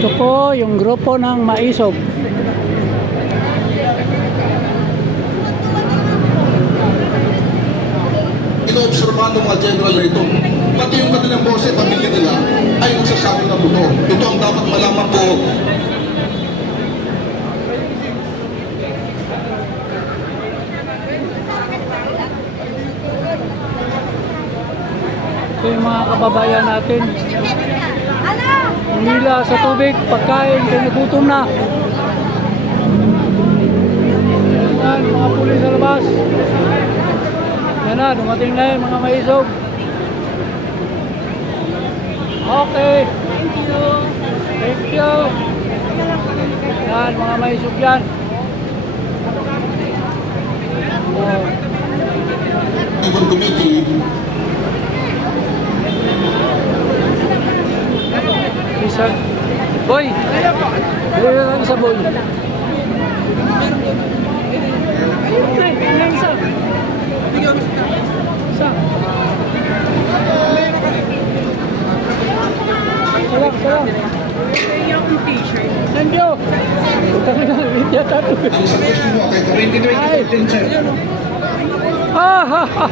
Ito po yung grupo ng Maisog. Inoobserbahan ng mga general na ito, pati yung kanilang boses, pamilya nila, ay nagsasabi ng buto. Ito ang dapat malaman po. Ito yung mga kababayan natin. Humila sa tubig, pagkain, kaya nagutom na. Yan, mga pulis sa labas. Yan na, dumating na yung mga Maisog. Okay. Thank you. Thank you. Yan, mga Maisog yan. Oh. Ibon Committee, Isa. Boy! Dali na lang isa, boy. Isa. Isa. Salam. Thank you. Utang na, hindi tato. ang sa gusto mo, kay 2020 din, sir. Ah, ha, ha.